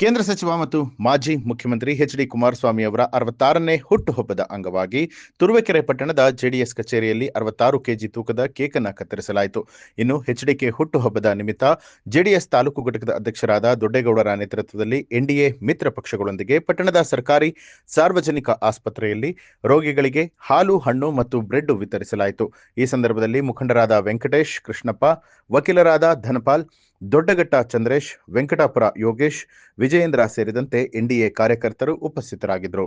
ಕೇಂದ್ರ ಸಚಿವ ಮತ್ತು ಮಾಜಿ ಮುಖ್ಯಮಂತ್ರಿ ಎಚ್ ಡಿ ಕುಮಾರಸ್ವಾಮಿ ಅವರ 66ನೇ ಹುಟ್ಟುಹಬ್ಬದ ಅಂಗವಾಗಿ ತುರುವೇಕೆರೆ ಪಟ್ಟಣದ ಜೆಡಿಎಸ್ ಕಚೇರಿಯಲ್ಲಿ 66 ಕೆಜಿ ತೂಕದ ಕೇಕ್ ಅನ್ನು ಕತ್ತರಿಸಲಾಯಿತು. ಇನ್ನು ಎಚ್ಡಿಕೆ ಹುಟ್ಟುಹಬ್ಬದ ನಿಮಿತ್ತ ಜೆಡಿಎಸ್ ತಾಲೂಕು ಘಟಕದ ಅಧ್ಯಕ್ಷರಾದ ದೊಡ್ಡೇಗೌಡರ ನೇತೃತ್ವದಲ್ಲಿ ಎನ್ಡಿಎ ಮಿತ್ರ ಪಕ್ಷಗಳೊಂದಿಗೆ ಪಟ್ಟಣದ ಸರ್ಕಾರಿ ಸಾರ್ವಜನಿಕ ಆಸ್ಪತ್ರೆಯಲ್ಲಿ ರೋಗಿಗಳಿಗೆ ಹಾಲು, ಹಣ್ಣು ಮತ್ತು ಬ್ರೆಡ್ ವಿತರಿಸಲಾಯಿತು. ಈ ಸಂದರ್ಭದಲ್ಲಿ ಮುಖಂಡರಾದ ವೆಂಕಟೇಶ್, ಕೃಷ್ಣಪ್ಪ, ವಕೀಲರಾದ ಧನಪಾಲ್, ದೊಡ್ಡಘಟ್ಟ ಚಂದ್ರೇಶ್, ವೆಂಕಟಾಪುರ ಯೋಗೇಶ್, ವಿಜಯೇಂದ್ರ ಸೇರಿದಂತೆ ಎನ್ಡಿಎ ಕಾರ್ಯಕರ್ತರು ಉಪಸ್ಥಿತರಾಗಿದ್ದರು.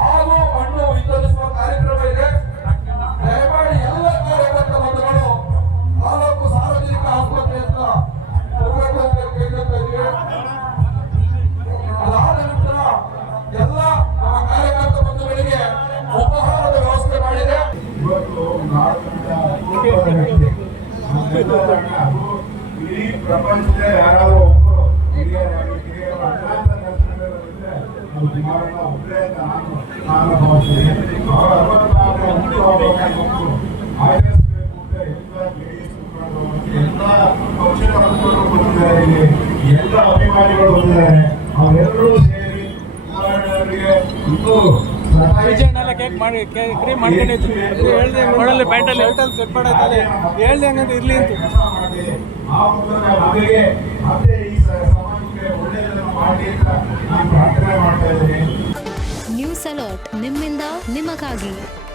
ಹಾಲು ಹಣ್ಣು ವಿತರಿಸುವ ಕಾರ್ಯಕ್ರಮ ಇದೆ. ದಯಮಾಡಿ ಎಲ್ಲ ಕಾರ್ಯಕರ್ತ ಬಂಧುಗಳು ತಾಲೂಕು ಸಾರ್ವಜನಿಕ ಆಸ್ಪತ್ರೆ ಹತ್ರ ಹೋಗಬೇಕು ಅಂತ ಕೇಳ್ಕೊತಾ ಇದ್ದೀವಿ. ಅದಾದ ನಂತರ ಎಲ್ಲ ನಮ್ಮ ಕಾರ್ಯಕರ್ತ ಬಂಧುಗಳಿಗೆ ಉಪಹಾರದ ವ್ಯವಸ್ಥೆ ಮಾಡಿದೆ. ಇವತ್ತು ಇಡೀ ಪ್ರಪಂಚದ ಯಾರಾದ್ರೂ ಒಬ್ಬರು ಹಿರಿಯರಾಗಿ ಕುಮಾರಣ್ಣ ಒಬ್ಬರೇ ಅಂತ ನಾನು ಭಾವಿಸ್ತೀನಿ. ಅವರ 64ನೇ ಹುಟ್ಟುಹಬ್ಬವನ್ನು ಆಚರಿಸಬೇಕು ಅಂತ ಎಲ್ಲ ಜೆಡಿಎಸ್ ಮುಖಂಡರು, ಎಲ್ಲ ಪಕ್ಷದ ಮುಖಂಡರು ಬಂದಿದ್ದಾರೆ, ಇಲ್ಲಿ ಎಲ್ಲ ಅಭಿಮಾನಿಗಳು ಬಂದಿದ್ದಾರೆ. ಅವರೆಲ್ಲರೂ ಸೇರಿ ಕುಮಾರಣ್ಣವರಿಗೆ ಇನ್ನೂ ಕೇಕ್ ಮಾಡಿ ಕ್ರೀಮ್ ಮಾಡ್ಕೊಂಡಿದ್ರು. ಹೇಳ್ದೆ ನೋಡಲ್ಲಿ ಪ್ಯಾಂಟಲ್ಲಿ ಶರ್ಟಲ್ಲಿ ಸೆಟ್ ಮಾಡೈತಲ್ಲ, ಹೇಳ್ದೆ ಹಂಗಂತ ಇರ್ಲಿ ಅಂತ ಆ ಮೂಲಕ ನಮಗೆ ಮತ್ತೆ ಈ ಸಮಾಜಕ್ಕೆ ಒಳ್ಳೆಯದನ್ನು ಮಾಡಿ ಅಂತ ನಾನು ಪ್ರಾರ್ಥನೆ ಮಾಡ್ತಾ ಇದ್ದೀನಿ. ನ್ಯೂಸ್ ಅಲರ್ಟ್, ನಿಮ್ಮಿಂದ ನಿಮಗಾಗಿ.